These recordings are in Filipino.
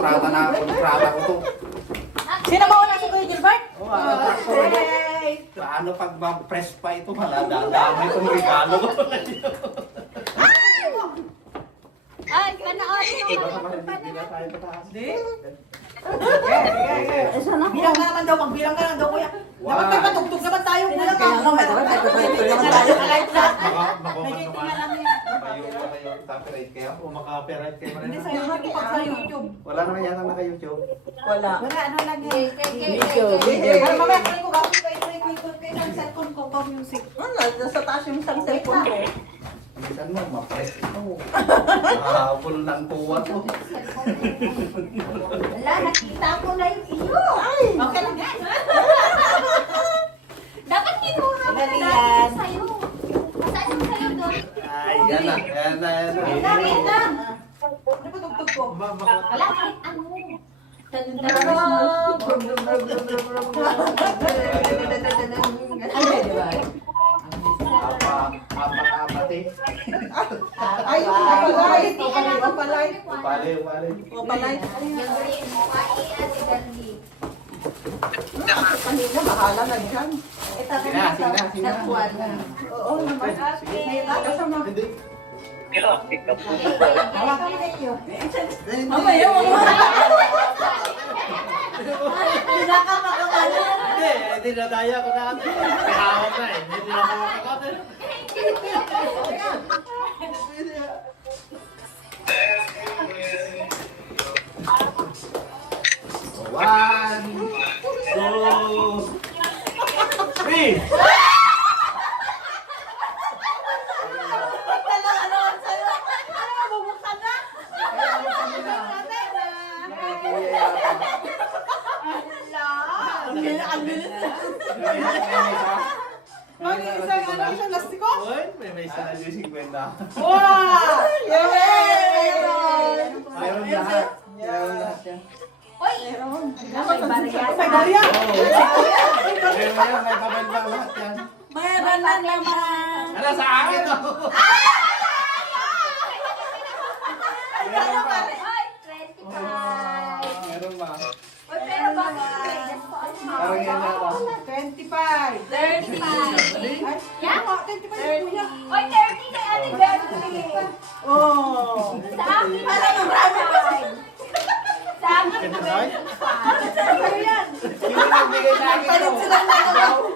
kontrata na, kontrata ko to. Sino ba una si Kuya Gilbert? Paano pag mag-press pa ito, maladadamay itong regalo ko. Ay, panoorin mo. Hindi na tayo pataas. Hindi. Bilang ka naman daw, magbilang ka naman daw, kuya. Dapat may patugtog naman tayo, kuya. Kaya nga, may dapat may patugtog naman tayo. Copyright kayo? O maka-copyright kayo? Hindi sa'yo, hatupag sa YouTube. Wala naman yata naka-YouTube. Wala. Wala, ano lang yan. Video. Ay, mamaya, kaya ko gawin kayo ng cellphone ko, pang music. Ano, nasa taas yung isang cellphone ko. Bilisan mo, ma-press ito. Mahabol ng tuwa to. Wala, nakita ko na yung iyo. Okay lang yan. Dapat kinura mo Dali na yan. dati sa'yo. Masaan yung sa'yo doon? Ay, yan na. Yan na, yan na. Wait lang. Ano ba tugtog ko? Wala, kahit ano. Ay, di ba? Apat eh. Ay, opalay. Opalay. Upali, upali. Opalay. Yung green, mukha si Gandhi. Kanina, bahala na dyan. Sige na, sige na, sige na. Oo naman. Sige. Kasama. Hindi. Hawakan kayo. Mamaya, Hindi na daya ko na. Pihawak na eh. Hindi na makakakot. One, two, three. Mag-iisang ano siya, lastiko? Uy, may isa na yung 50. Wow! Yay! Meron lahat. Meron lahat yan. Uy! May barya. Meron yan, may pabanda lahat yan. Mayroon na naman. Ala, sa akin to. Meron pa. Uy, 25. Meron pa. Uy, pero bakit grades ko? Parang yan na. 25. 35. Yeah? 25 yung kuya. Uy, 30 kay Ate Gandhi. Oh. Sa akin, Parang ang rami pa. sa akin, Ano yan? Sino nagbigay sa akin Palit to? silang dalawa.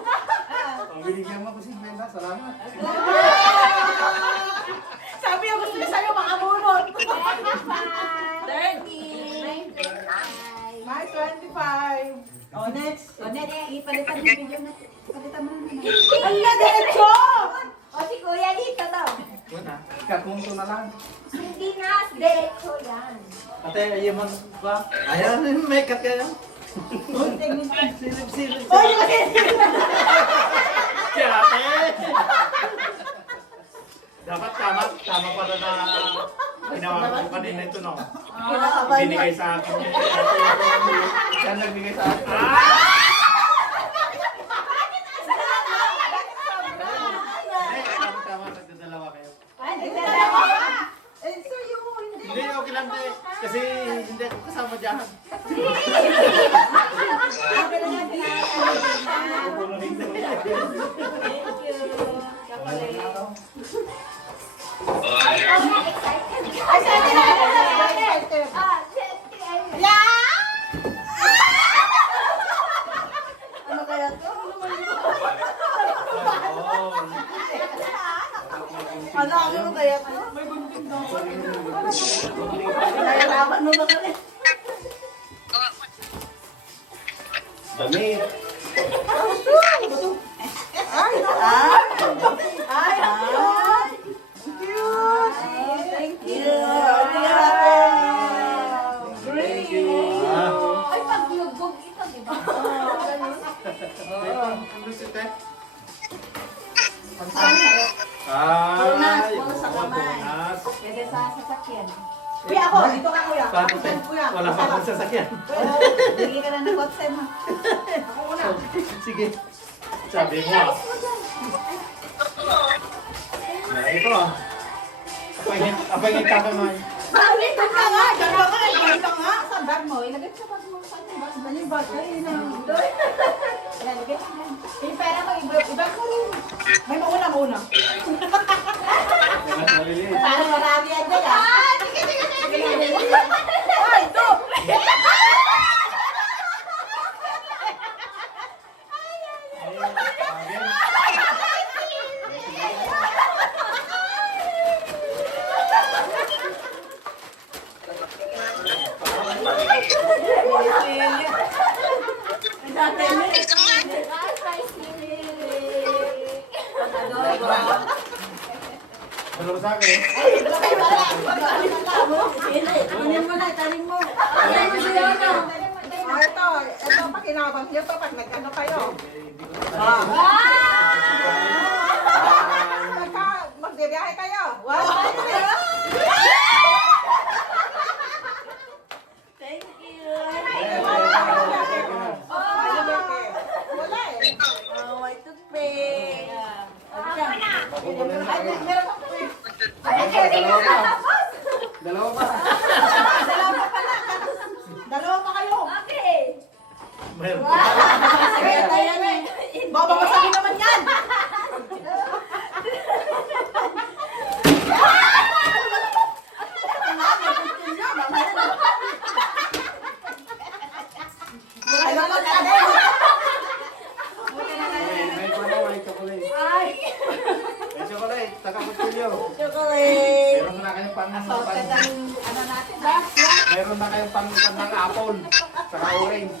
Ang binigyan mo ko 50. Salamat. Sabi yung gusto niya sa'yo, makabunot. 30. May 25. Oh, next. O, net, ipalitan mo yung net. Palitan mo na. Ang na, diretso! O, si Kuya dito daw. Wala. Kakunto na lang. Hindi na, diretso yan. Ate, ayaw mo ba? Ayaw, may cut kayo. Silip. Oy, kasi! Kaya ate! Dapat tama pala na ginawa ko kanina ito, no? Binigay sa akin yun. Siya nagbigay sa akin. Tama, nagdadalawa kayo. Eh, sa'yo, hindi. Hindi, okay lang din. Kasi hindi ako kasama dyan. Okay na yan. Thank you. Ay, sa'yo na. Ano kaya to? Ano kaya to? May gunting daw. Nahirapan mo ba kami? Damit. Ay, ay, ay. Cute. Thank you. Tingnan natin. Thank you. Ay, paglugog ito, di ba? Ano si Te? Bonus, Ay, bonus sa kamay. bonus. Pwede sa sasakyan. Kuya ako, dito ka kuya. Paano Te? Kuya. Wala pa akong sasakyan. Bigyan ka na ng kotse mo. Ako muna. Sige. Sabi mo ah. Ito ah. Apay ngit ka ka nga. Bakit ka nga? Diyan ka nga. Diyan ka nga. Saan ba? ilagay mo sa bag mo. Ano yung bata? Yun ang... Ilagay mo. Yung pera mo, ibag mo rin. May mauna. Maliliit. Parang marami yan dyan ah. Sige. Ay, ito! Ano sa akin? Tanin mo na, tanin mo. Oh, ito pakinabang nyo to pag nag-ano kayo. Pagka magbibiyahe kayo. Wow! Thank you. Wala eh. Oh, my toothpick. Dalawa pa. Dalawa pa kayo. Okay. Meron. Bababasagin naman yan. May chocolate. Ay. May chocolate. Taka kutsilyo. Chocolate. Meron na kayong pang Ano natin ba? meron na kayong pang ng apple. Saka orange.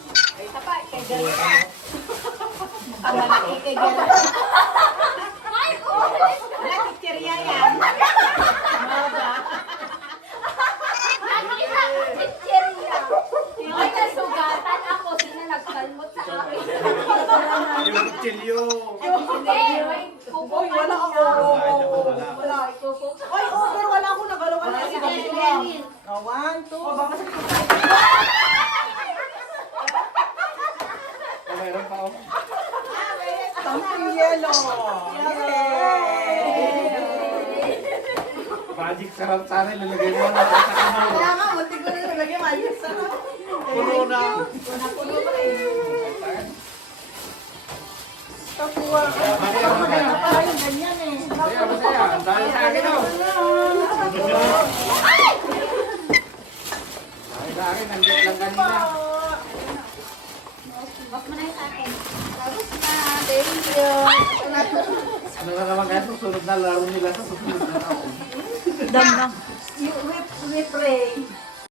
Apa, kay Gary. Ang malaki kay Gary. Ay, Nakikirya yan. Chicheria. Ay, nasugatan ako. Sino nagkalmot sa akin? Yung kutsilyo. Uy, wala ako. Wala. Ay, oh, pero wala ako nagalaw ka na. Si Lenin. Oh, 1, 2. Oh, baka sa Oh, meron pa oh. Something yellow. Yay! Magic sarap sana ilalagay mo na sa kamay. Kaya nga, muntik ko na nalagay mayos. Puno na. Tapuwa. Masaya, masaya. Parang ganyan eh. Masaya, masaya. Dahil sa akin oh. Dahil sa akin, nandiyan lang kanina. Bak mo na yung sa akin. Tapos na. Thank you. Ano na naman kaya susunod na laro nila sa susunod na taon. Dam na. We pray.